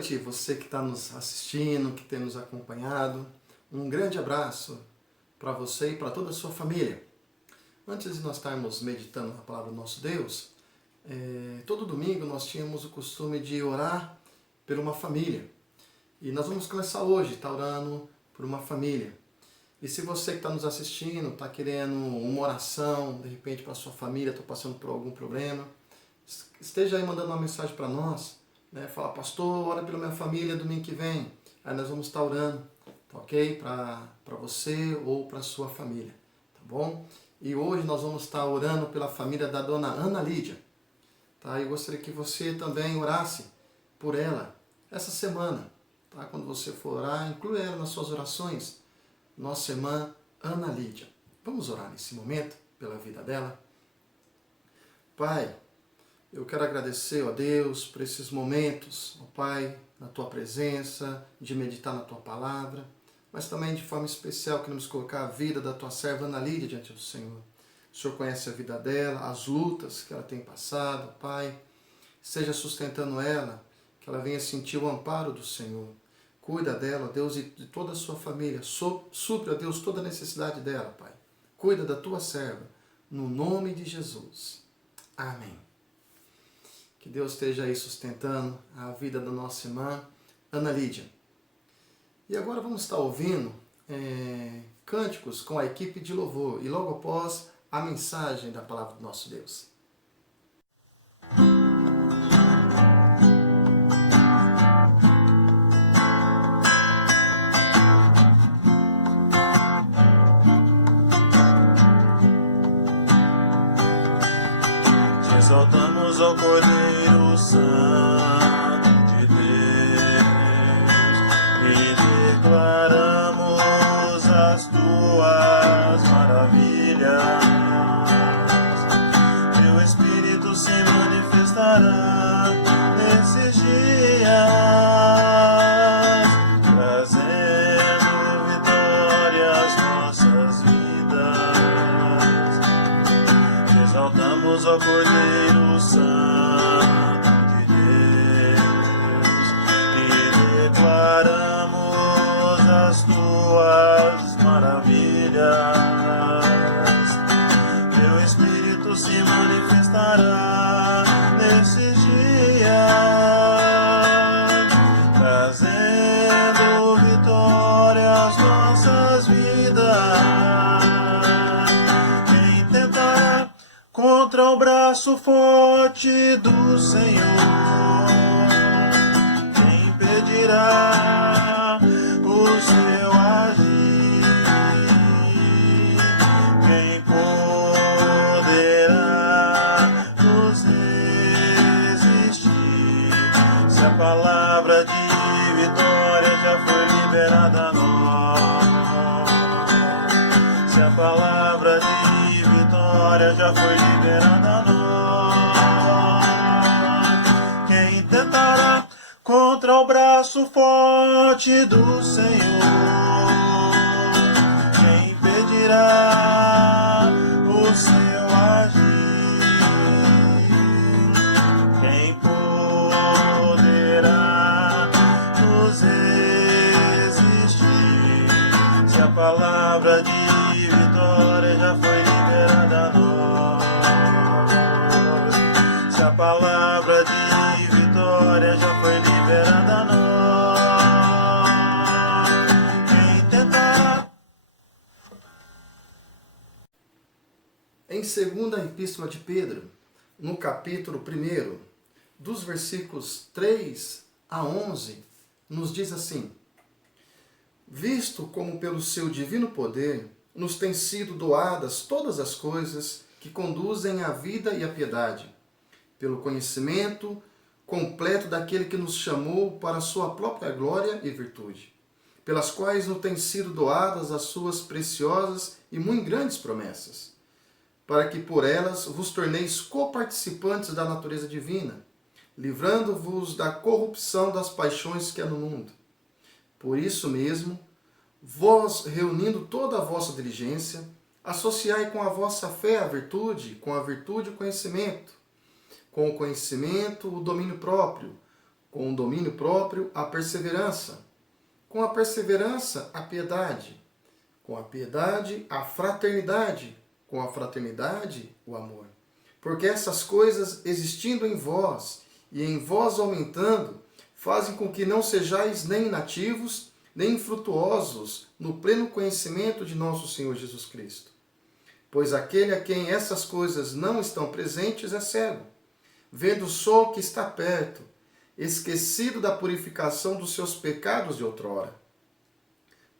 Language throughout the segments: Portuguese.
noite, você que está nos assistindo, que tem nos acompanhado. Um grande abraço para você e para toda a sua família. Antes de nós estarmos meditando na palavra do nosso Deus, todo domingo nós tínhamos o costume de orar por uma família. E nós vamos começar hoje, tá orando por uma família. E se você que está nos assistindo, está querendo uma oração, de repente para a sua família, está passando por algum problema, esteja aí mandando uma mensagem para nós, né? Fala, pastor, ora pela minha família domingo que vem. Aí nós vamos estar orando, tá ok? Para você ou para a sua família, tá bom? E hoje nós vamos estar orando pela família da dona Ana Lídia, tá? Eu gostaria que você também orasse por ela essa semana, tá? Quando você for orar, inclua ela nas suas orações, nossa irmã Ana Lídia. Vamos orar nesse momento pela vida dela? Pai, eu quero agradecer, ó Deus, por esses momentos, ó Pai, na Tua presença, de meditar na Tua palavra, mas também de forma especial queremos colocar a vida da Tua serva Ana Lídia diante do Senhor. O Senhor conhece a vida dela, as lutas que ela tem passado, Pai. Seja sustentando ela, que ela venha sentir o amparo do Senhor. Cuida dela, ó Deus, e de toda a sua família. Supre, ó Deus, toda a necessidade dela, Pai. Cuida da Tua serva, no nome de Jesus. Amém. Que Deus esteja aí sustentando a vida da nossa irmã Ana Lídia. E agora vamos estar ouvindo cânticos com a equipe de louvor e logo após a mensagem da palavra do nosso Deus. Te exaltamos ao Cordeiro Santo de Deus e declaramos as Tuas maravilhas. Teu Espírito se manifestará nesses dias, trazendo vitória às nossas vidas. Te exaltamos ao Cordeiro Santo de Deus e declaramos as Tuas maravilhas. Teu Espírito se manifestará nesses dias, trazendo vitória às nossas vidas. Quem tentará contra o braço forte do Senhor? Quem impedirá o seu agir? Quem poderá nos resistir? Se a palavra de vitória já foi liberada a nós, se a palavra de vitória já foi liberada a nós, quem tentará contra o braço forte do Senhor? Quem impedirá o seu agir? Quem poderá nos resistir? Se a palavra de vitória já foi liberada a nós, se a palavra de vitória já foi liberada a nós, quem tentará? Em segunda epístola de Pedro, no capítulo 1, dos versículos 3 a 11, nos diz assim: visto como pelo seu divino poder nos têm sido doadas todas as coisas que conduzem à vida e à piedade, pelo conhecimento completo daquele que nos chamou para a sua própria glória e virtude, pelas quais nos têm sido doadas as suas preciosas e muito grandes promessas, para que por elas vos torneis coparticipantes da natureza divina, livrando-vos da corrupção das paixões que há no mundo. Por isso mesmo, vós, reunindo toda a vossa diligência, associai com a vossa fé a virtude, com a virtude o conhecimento, com o conhecimento o domínio próprio, Com o domínio próprio, a perseverança. Com a perseverança, a piedade. Com a piedade, a fraternidade. Com a fraternidade, o amor. Porque essas coisas existindo em vós e em vós aumentando, fazem com que não sejais nem inativos, nem infrutuosos no pleno conhecimento de nosso Senhor Jesus Cristo. Pois aquele a quem essas coisas não estão presentes é cego, vendo só o que está perto, esquecido da purificação dos seus pecados de outrora.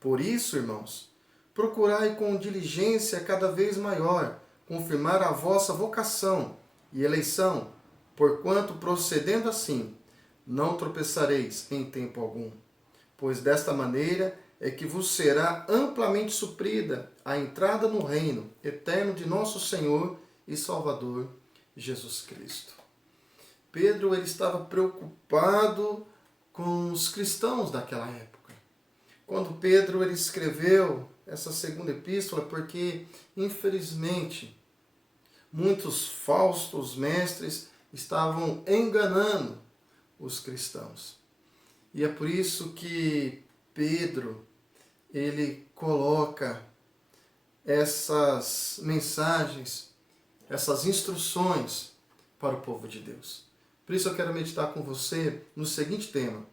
Por isso, irmãos, procurai com diligência cada vez maior confirmar a vossa vocação e eleição, porquanto, procedendo assim, não tropeçareis em tempo algum, pois desta maneira é que vos será amplamente suprida a entrada no reino eterno de nosso Senhor e Salvador Jesus Cristo. Pedro ele estava preocupado com os cristãos daquela época. Quando Pedro ele escreveu essa segunda epístola, porque infelizmente muitos falsos mestres estavam enganando os cristãos. E é por isso que Pedro ele coloca essas mensagens, essas instruções para o povo de Deus. Por isso eu quero meditar com você no seguinte tema: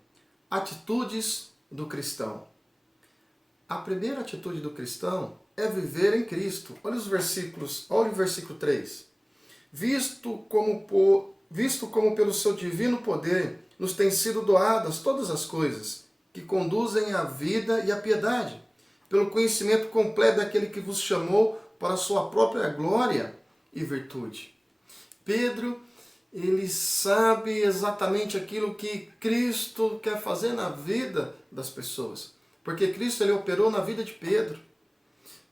atitudes do cristão. A primeira atitude do cristão é viver em Cristo. Olha os versículos, olha o versículo 3. Visto como pelo seu divino poder nos têm sido doadas todas as coisas que conduzem à vida e à piedade, pelo conhecimento completo daquele que vos chamou para a sua própria glória e virtude. Pedro, ele sabe exatamente aquilo que Cristo quer fazer na vida das pessoas, porque Cristo ele operou na vida de Pedro.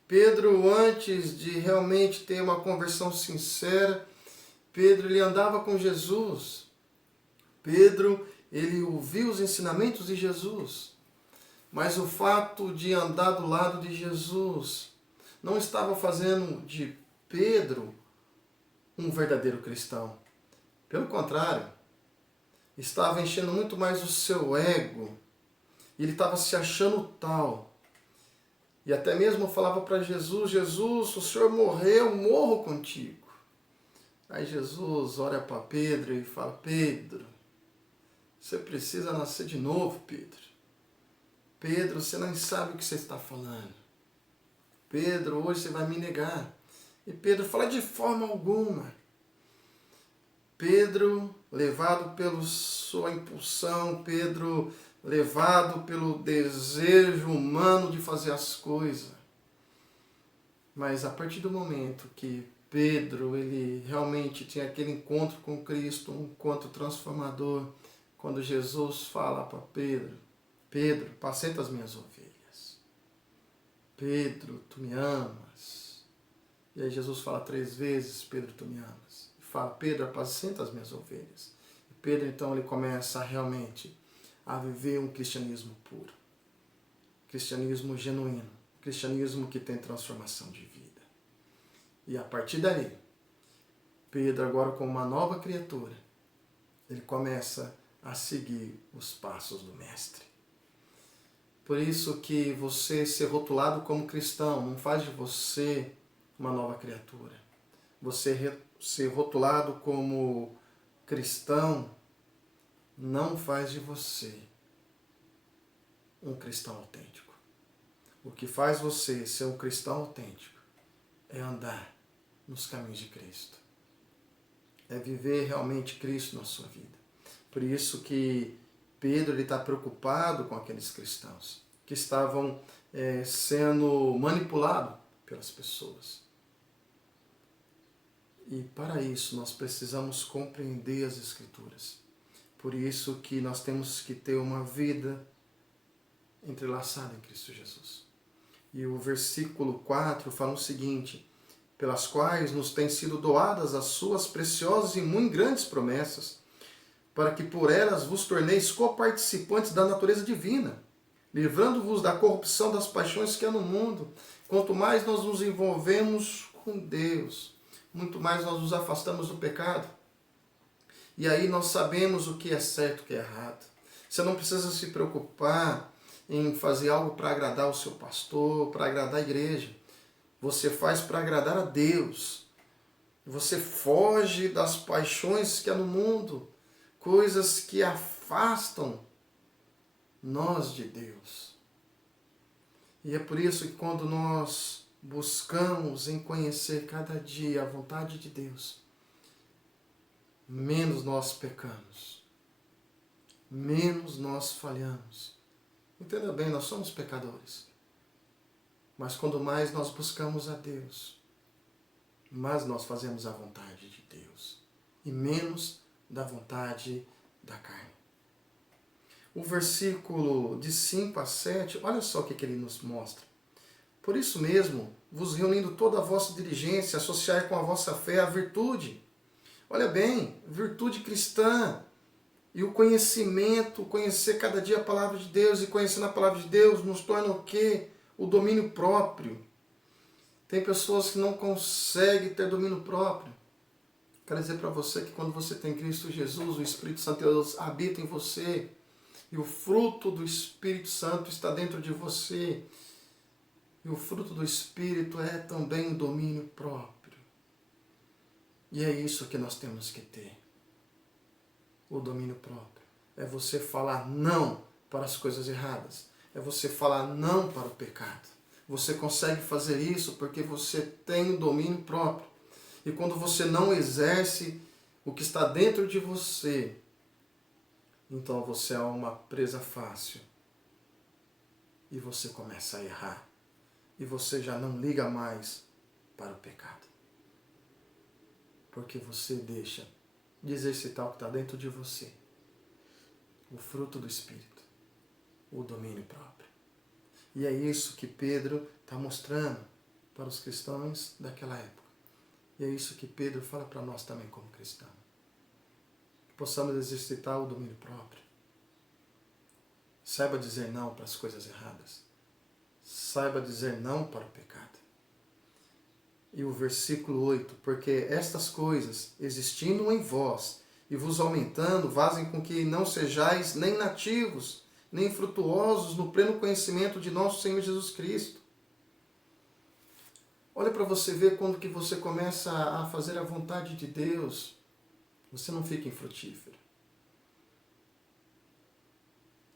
Pedro, antes de realmente ter uma conversão sincera, Pedro ele andava com Jesus. Pedro ele ouviu os ensinamentos de Jesus. Mas o fato de andar do lado de Jesus não estava fazendo de Pedro um verdadeiro cristão. Pelo contrário, estava enchendo muito mais o seu ego. Ele estava se achando tal. E até mesmo falava para Jesus: Jesus, o Senhor morreu, eu morro contigo. Aí Jesus olha para Pedro e fala: Pedro, você precisa nascer de novo, Pedro. Pedro, você não sabe o que você está falando. Pedro, hoje você vai me negar. E Pedro fala: de forma alguma. Pedro, levado pela sua impulsão, Pedro, levado pelo desejo humano de fazer as coisas. Mas a partir do momento que Pedro, ele realmente tinha aquele encontro com Cristo, um encontro transformador, quando Jesus fala para Pedro: Pedro, apacenta as minhas ovelhas. Pedro, tu me amas. E aí Jesus fala 3 vezes: Pedro, tu me amas. E fala: Pedro, apacenta as minhas ovelhas. E Pedro, então, ele começa realmente a viver um cristianismo puro. Cristianismo genuíno. Cristianismo que tem transformação de vida. E a partir daí, Pedro, agora como uma nova criatura, ele começa a seguir os passos do Mestre. Por isso que você ser rotulado como cristão não faz de você uma nova criatura. Você ser rotulado como cristão não faz de você um cristão autêntico. O que faz você ser um cristão autêntico é andar nos caminhos de Cristo. É viver realmente Cristo na sua vida. Por isso que Pedro está preocupado com aqueles cristãos que estavam sendo manipulados pelas pessoas. E para isso nós precisamos compreender as Escrituras. Por isso que nós temos que ter uma vida entrelaçada em Cristo Jesus. E o versículo 4 fala o seguinte: pelas quais nos têm sido doadas as suas preciosas e muito grandes promessas, para que por elas vos torneis coparticipantes da natureza divina, livrando-vos da corrupção das paixões que há no mundo. Quanto mais nós nos envolvemos com Deus, muito mais nós nos afastamos do pecado. E aí nós sabemos o que é certo e o que é errado. Você não precisa se preocupar em fazer algo para agradar o seu pastor, para agradar a igreja. Você faz para agradar a Deus. Você foge das paixões que há no mundo, coisas que afastam nós de Deus. E é por isso que quando nós buscamos em conhecer cada dia a vontade de Deus, menos nós pecamos, menos nós falhamos. Entenda bem, nós somos pecadores. Mas quando mais nós buscamos a Deus, mais nós fazemos a vontade de Deus e menos da vontade da carne. O versículo de 5 a 7, olha só o que ele nos mostra. Por isso mesmo, vos reunindo toda a vossa diligência, associai com a vossa fé a virtude. Olha bem, virtude cristã. E o conhecimento, conhecer cada dia a palavra de Deus, e conhecendo a palavra de Deus nos torna o quê? O domínio próprio. Tem pessoas que não conseguem ter domínio próprio. Quero dizer para você que quando você tem Cristo Jesus, o Espírito Santo de Deus habita em você, e o fruto do Espírito Santo está dentro de você, e o fruto do Espírito é também o domínio próprio. E é isso que nós temos que ter. O domínio próprio. É você falar não para as coisas erradas. É você falar não para o pecado. Você consegue fazer isso porque você tem o domínio próprio. E quando você não exerce o que está dentro de você, então você é uma presa fácil. E você começa a errar. E você já não liga mais para o pecado. Porque você deixa de exercitar o que está dentro de você. O fruto do Espírito. O domínio próprio. E é isso que Pedro está mostrando para os cristãos daquela época. E é isso que Pedro fala para nós também como cristãos. Que possamos exercitar o domínio próprio. Saiba dizer não para as coisas erradas. Saiba dizer não para o pecado. E o versículo 8, porque estas coisas, existindo em vós e vos aumentando, fazem com que não sejais nem nativos, nem frutuosos no pleno conhecimento de nosso Senhor Jesus Cristo. Olha para você ver quando que você começa a fazer a vontade de Deus, você não fica infrutífero.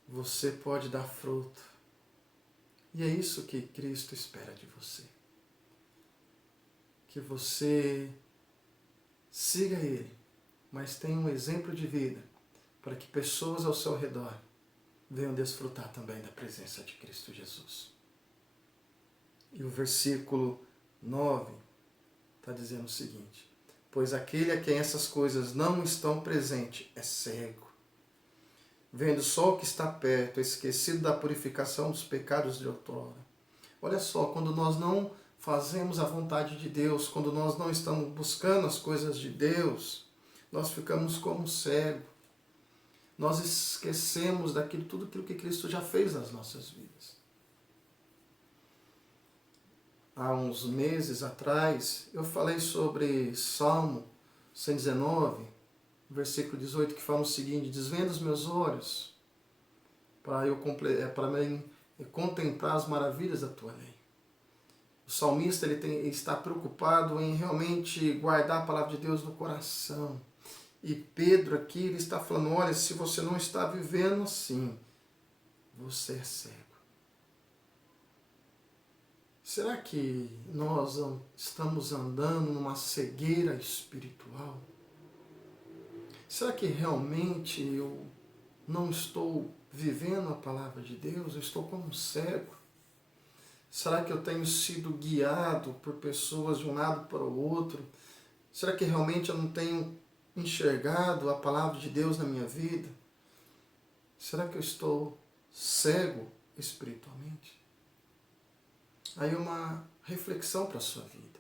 Você pode dar fruto. E é isso que Cristo espera de você. Que você siga Ele, mas tenha um exemplo de vida para que pessoas ao seu redor venham desfrutar também da presença de Cristo Jesus. E o versículo 9 está dizendo o seguinte: pois aquele a quem essas coisas não estão presentes é cego, vendo só o que está perto, esquecido da purificação dos pecados de outrora. Olha só, quando nós não fazemos a vontade de Deus, quando nós não estamos buscando as coisas de Deus, nós ficamos como cego. Nós esquecemos tudo aquilo que Cristo já fez nas nossas vidas. Há uns meses atrás, eu falei sobre Salmo 119, versículo 18, que fala o seguinte: desvenda os meus olhos para contemplar as maravilhas da tua lei. O salmista ele está preocupado em realmente guardar a palavra de Deus no coração. E Pedro aqui ele está falando, olha, se você não está vivendo assim, você é cego. Será que nós estamos andando numa cegueira espiritual? Será que realmente eu não estou vivendo a palavra de Deus? Eu estou como um cego? Será que eu tenho sido guiado por pessoas de um lado para o outro? Será que realmente eu não tenho enxergado a palavra de Deus na minha vida? Será que eu estou cego espiritualmente? Aí uma reflexão para a sua vida.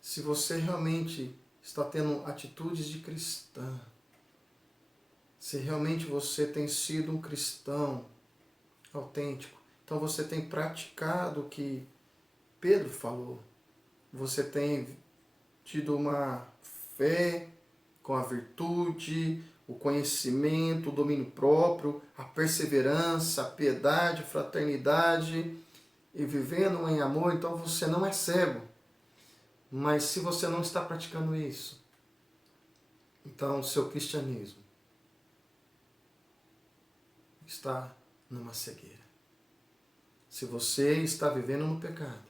Se você realmente está tendo atitudes de cristã, se realmente você tem sido um cristão autêntico, então você tem praticado o que Pedro falou. Você tem tido uma fé com a virtude, o conhecimento, o domínio próprio, a perseverança, a piedade, a fraternidade e vivendo em amor, então você não é cego. Mas se você não está praticando isso, então o seu cristianismo está numa cegueira. Se você está vivendo no pecado,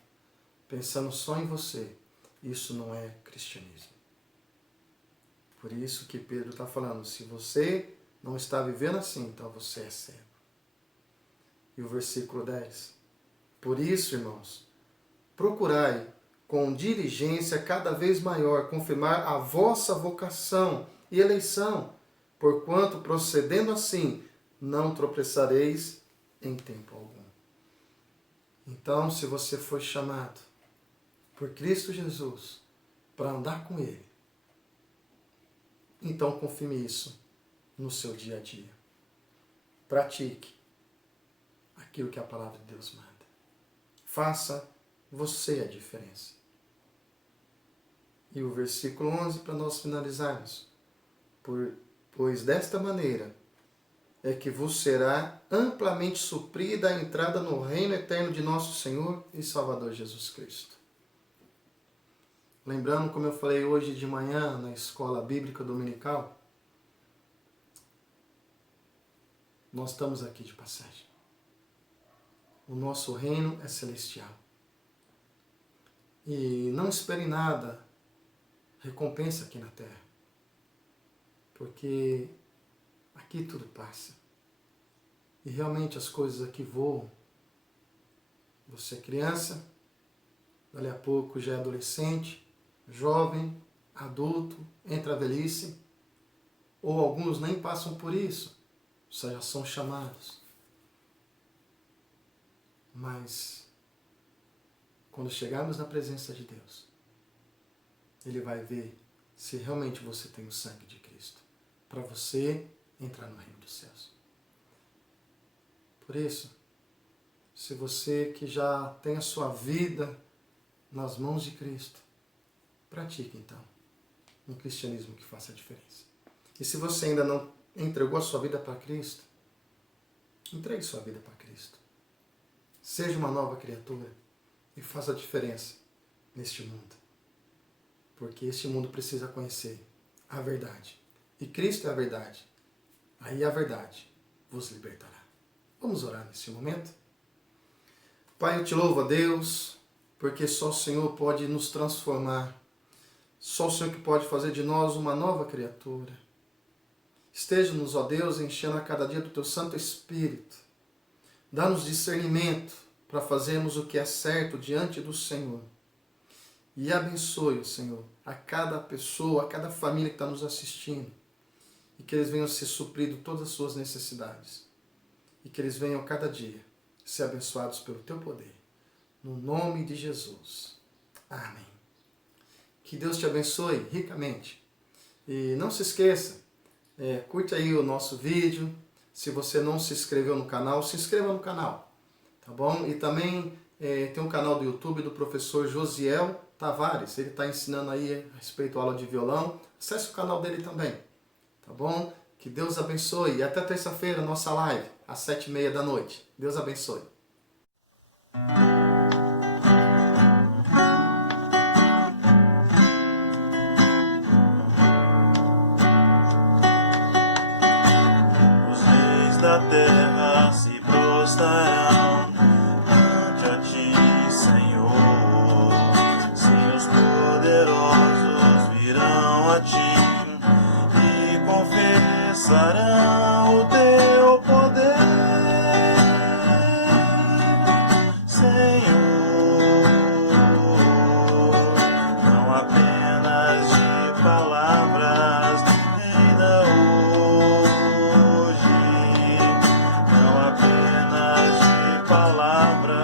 pensando só em você, isso não é cristianismo. Por isso que Pedro está falando, se você não está vivendo assim, então você é cego. E o versículo 10. Por isso, irmãos, procurai com diligência cada vez maior confirmar a vossa vocação e eleição, porquanto procedendo assim, não tropeçareis em tempo algum. Então, se você foi chamado por Cristo Jesus para andar com Ele, então confirme isso no seu dia a dia. Pratique aquilo que a palavra de Deus manda. Faça você a diferença. E o versículo 11 para nós finalizarmos. Pois desta maneira é que vos será amplamente suprida a entrada no reino eterno de nosso Senhor e Salvador Jesus Cristo. Lembrando, como eu falei hoje de manhã na escola bíblica dominical, nós estamos aqui de passagem. O nosso reino é celestial. E não espere nada, recompensa aqui na terra. Porque aqui tudo passa. E realmente as coisas aqui voam. Você é criança, dali a pouco já é adolescente, jovem, adulto, entra a velhice, ou alguns nem passam por isso, já são chamados. Mas, quando chegarmos na presença de Deus, Ele vai ver se realmente você tem o sangue de Cristo, para você entrar no reino dos céus. Por isso, se você que já tem a sua vida nas mãos de Cristo, pratique então um cristianismo que faça a diferença. E se você ainda não entregou a sua vida para Cristo, entregue sua vida para Cristo. Seja uma nova criatura e faça a diferença neste mundo. Porque este mundo precisa conhecer a verdade. E Cristo é a verdade. Aí a verdade vos libertará. Vamos orar nesse momento? Pai, eu te louvo a Deus, porque só o Senhor pode nos transformar. Só o Senhor que pode fazer de nós uma nova criatura. Esteja-nos, ó Deus, enchendo a cada dia do Teu Santo Espírito. Dá-nos discernimento para fazermos o que é certo diante do Senhor. E abençoe, Senhor, a cada pessoa, a cada família que está nos assistindo. E que eles venham ser supridos todas as suas necessidades. E que eles venham cada dia ser abençoados pelo Teu poder. No nome de Jesus. Amém. Que Deus te abençoe ricamente. E não se esqueça, curte aí o nosso vídeo. Se você não se inscreveu no canal, se inscreva no canal. Tá bom? E também tem um canal do YouTube do professor Josiel Tavares. Ele está ensinando aí a respeito da aula de violão. Acesse o canal dele também. Tá bom? Que Deus abençoe. E até terça-feira, nossa live, às 7h30 da noite. Deus abençoe. Da terra se prostrarão ante a ti, Senhor. Sim, os poderosos virão a ti e confessarão o teu poder, Senhor. Não apenas de palavras, ainda hoje. Não apenas de palavras.